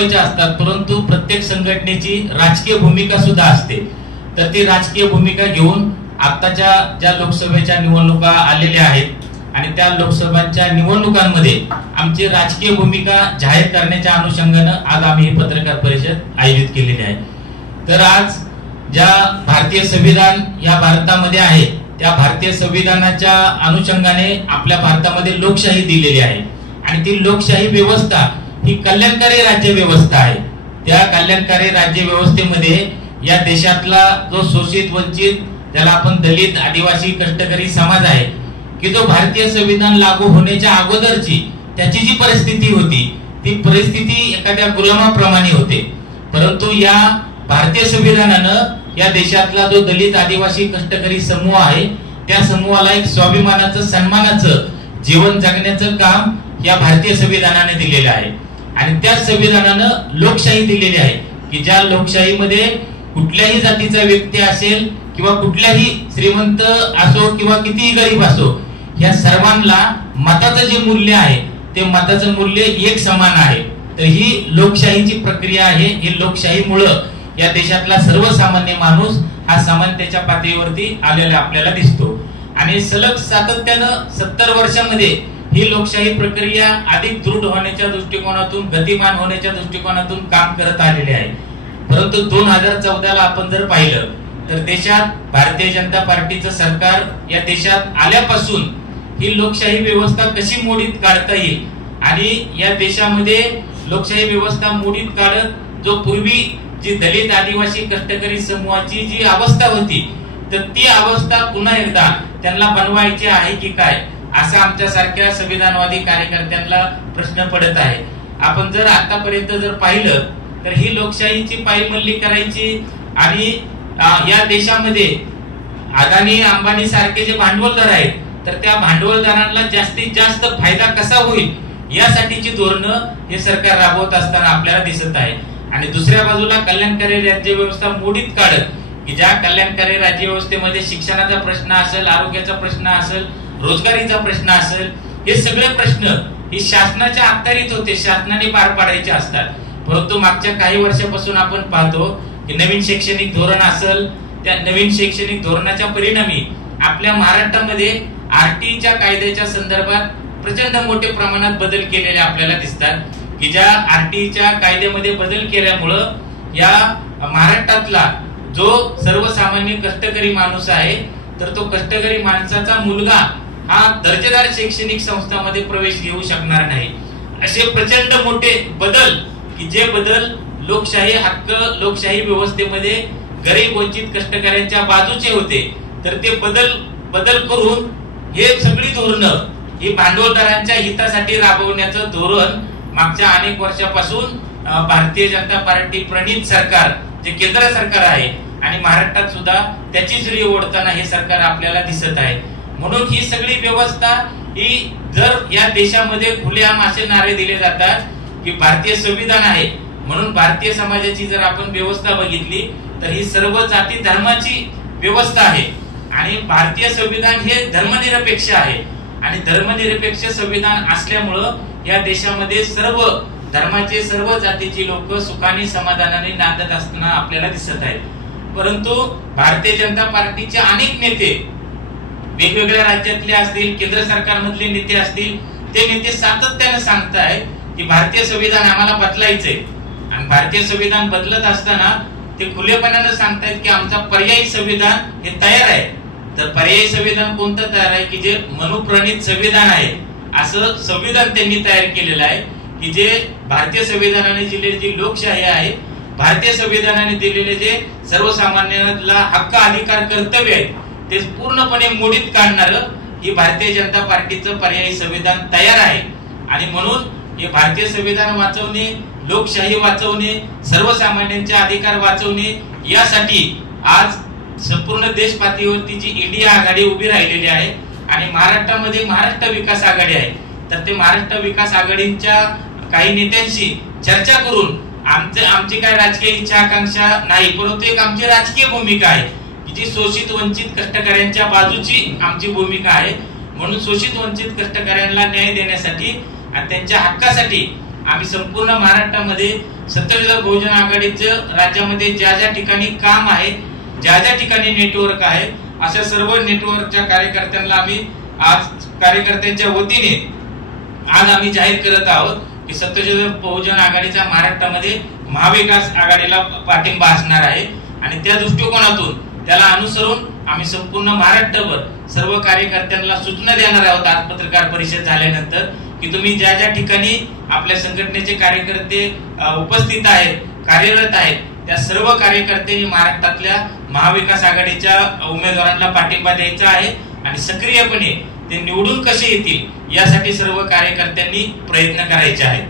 राबवायच्या असतात, परंतु प्रत्येक संघटनेची राजकीय भूमिका सुद्धा असते. तर ती राजकीय भूमिका घेऊन आताच्या ज्या लोकसभेच्या निवडणुका आलेल्या आहेत आणि त्या लोकसभांच्या निवडणुकांमध्ये आमची राजकीय भूमिका जाहीर करण्याच्या अनुषंगानं आज आम्ही ही पत्रकार परिषद आयोजित केलेली आहे. तर आज ज्या भारतीय संविधान या भारतामध्ये आहे त्या भारतीय संविधानाच्या अनुषंगाने आपल्या भारतामध्ये लोकशाही दिलेली आहे आणि ती लोकशाही व्यवस्था ही कल्याणकारी राज्य व्यवस्था आहे. त्या कल्याणकारी राज्य व्यवस्थेमध्ये या देशातला जो शोषित वंचित, ज्याला आपण दलित, आदिवासी, कष्टकरी समाज आहे, की जो भारतीय संविधान लागू होण्याच्या अगोदरची त्याची जी परिस्थिती होती ती परिस्थिती एखाद्या गुलामाप्रमाणे होते. परंतु या भारतीय संविधानानं या देशातला जो दलित, आदिवासी, कष्टकरी समूह आहे त्या समूहाला एक स्वाभिमानाचं, सन्मानाचं जीवन जगण्याचं काम या भारतीय संविधानाने दिलेलं आहे. आणि त्या संविधानानं लोकशाही दिलेली आहे की ज्या लोकशाहीमध्ये कुठल्याही जातीचा व्यक्ती असेल किंवा कुठल्याही श्रीमंत असो किंवा कितीही गरीब असो, या सर्वांना मताचं जे मूल्य आहे ते मताचं मूल्य एक समान आहे. तर ही लोकशाहीची प्रक्रिया आहे. ही लोकशाहीमुळं या देशातला सर्वसामान्य माणूस हा समानतेच्या पातळीवरती आलेला आपल्याला दिसतो. आणि सलग सातत्यानं 70 वर्षांमध्ये ही लोकशाही प्रक्रिया अधिक दृढ होण्याच्या दृष्टिकोनातून, गतिमान होण्याच्या दृष्टिकोनातून काम करत आलेले आहे. परंतु 2014ला आपण जर पाहिलं तर देशात भारतीय जनता पार्टीचं सरकार या देशात आल्यापासून ही लोकशाही व्यवस्था कशी मोडीत काढता येईल आणि या देशामध्ये लोकशाही व्यवस्था मोडीत काढत जो पूर्वी जी दलित, आदिवासी, कष्टकरी समूहाची जी अवस्था होती तर ती अवस्था पुन्हा एकदा त्यांना बनवायची आहे की काय, असा आमच्यासारख्या संविधानवादी कार्यकर्त्यांना प्रश्न पडत आहे. आपण जर आतापर्यंत जर पाहिलं तर ही लोकशाहीची पायमल्ली करायची आणि या देशामध्ये अदानी, अंबानी सारखे जे भांडवलदार आहेत तर त्या भांडवलदारांना जास्तीत जास्त फायदा कसा होईल यासाठीची धोरणं हे सरकार राबवत असताना आपल्याला दिसत आहे. आणि दुसऱ्या बाजूला कल्याणकारी राज्य व्यवस्था मोडीत काढत की ज्या कल्याणकारी राज्य व्यवस्थेमध्ये शिक्षणाचा प्रश्न असेल, आरोग्याचा प्रश्न असेल, रोजगारीचा प्रश्न असेल, हे सगळे प्रश्न हे शासनाच्या अखत्यारीत होते, शासनाने पार पाडायचे असतात. परंतु मागच्या काही वर्षापासून आपण पाहतो की नवीन शैक्षणिक धोरण असेल, त्या नवीन शैक्षणिक धोरणाच्या परिणामी आपल्या महाराष्ट्रामध्ये आरटीच्या कायद्याच्या संदर्भात प्रचंड मोठ्या प्रमाणात बदल केलेले आपल्याला दिसतात. की ज्या आरटीच्या कायद्यामध्ये बदल केल्यामुळं या महाराष्ट्रातला जो सर्वसामान्य कष्टकरी माणूस आहे तर तो कष्टकरी माणसाचा मुलगा हा दर्जेदार शैक्षणिक संस्थांमध्ये प्रवेश घेऊ शकणार नाही. असे प्रचंड मोठे बदल की जे बदल लोकशाही हक्क, लोकशाही व्यवस्थेमध्ये गरीब, वंचित, कष्टकऱ्यांच्या बाजूचे होते. तर ते बदल करून हे सगळी धोरणं ही भांडवलदारांच्या हितासाठी राबवण्याचं धोरण मागच्या अनेक वर्षापासून भारतीय जनता पार्टी प्रणित सरकार जे केंद्र सरकार आहे आणि महाराष्ट्रात सुद्धा त्याचीच री ओढताना हे सरकार आपल्याला दिसत आहे. म्हणून ही सगळी व्यवस्था ही जर या देशामध्ये खुलेआम असे नारे दिले जातात की भारतीय संविधान आहे म्हणून भारतीय समाजाची जर आपण व्यवस्था बघितली तर ही सर्व जाती धर्माची व्यवस्था आहे आणि भारतीय संविधान हे धर्मनिरपेक्ष आहे आणि धर्मनिरपेक्ष संविधान असल्यामुळं या देशामध्ये सर्व धर्माचे, सर्व जातीची लोक सुखाने, समाधानाने नांदत असताना आपल्याला दिसत आहेत. परंतु भारतीय जनता पार्टीचे अनेक नेते वेगवेगळ्या राज्यातले असतील, केंद्र सरकारमधले नेते असतील, ते नेते सातत्याने सांगतायत की भारतीय संविधान आम्हाला बदलायचंय आणि भारतीय संविधान बदलत असताना ते खुलेपणाने सांगतायत की आमचा पर्यायी संविधान हे तयार आहे. तर पर्यायी संविधान कोणतं तयार आहे की जे मनुप्रणित संविधान आहे असं संविधान त्यांनी तयार केलेलं आहे की जे भारतीय संविधानाने दिलेली जी लोकशाही आहे, भारतीय संविधानाने दिलेले जे सर्वसामान्यांना हक्क, अधिकार, कर्तव्य आहेत ते पूर्णपणे मोडीत काढणारं ही भारतीय जनता पार्टीचं पर्यायी संविधान तयार आहे. आणि म्हणून हे भारतीय संविधान वाचवणे, लोकशाही वाचवणे, सर्वसामान्यांचे अधिकार वाचवणे यासाठी आज संपूर्ण देश पातळीवरती जी इंडिया आघाडी उभी राहिलेली आहे आणि महाराष्ट्रामध्ये महाराष्ट्र विकास आघाडी आहे. तर ते महाराष्ट्र विकास आघाडीच्या काही नेत्यांशी चर्चा करून आमची काय राजकीय इच्छा आकांक्षा नाही, परंतु एक आमची राजकीय भूमिका आहे की जी शोषित, वंचित, कष्टकऱ्यांच्या बाजूची आमची भूमिका आहे. म्हणून शोषित, वंचित, कष्टकऱ्यांना न्याय देण्यासाठी आणि त्यांच्या हक्कासाठी आम्ही संपूर्ण महाराष्ट्रामध्ये सत्यशोधक बहुजन आघाडीचं राज्यामध्ये ज्या ज्या ठिकाणी काम आहे, ज्या ज्या ठिकाणी नेटवर्क आहे, अशा सर्व नेटवर्कच्या कार्यकर्त्यांना आम्ही आज कार्यकर्त्यांच्या वतीने आज आम्ही जाहीर करत आहोत की सत्यशोधक बहुजन आघाडीचा महाराष्ट्रामध्ये महाविकास आघाडीला पाठिंबा असणार आहे आणि त्या दृष्टिकोनातून त्याला अनुसरून आम्ही संपूर्ण महाराष्ट्रभर सर्व कार्यकर्त्यांना सूचना देणार आहोत आज पत्रकार परिषद झाल्यानंतर की तुम्ही ज्या ज्या ठिकाणी आपल्या संघटनेचे कार्यकर्ते उपस्थित आहेत, कार्यरत आहेत, त्या सर्व कार्यकर्त्यांनी महाराष्ट्रातल्या महाविकास आघाडीच्या उमेदवारांना पाठिंबा द्यायचा आहे आणि सक्रियपणे ते निवडून कसे येतील यासाठी सर्व कार्यकर्त्यांनी प्रयत्न करायचे आहेत.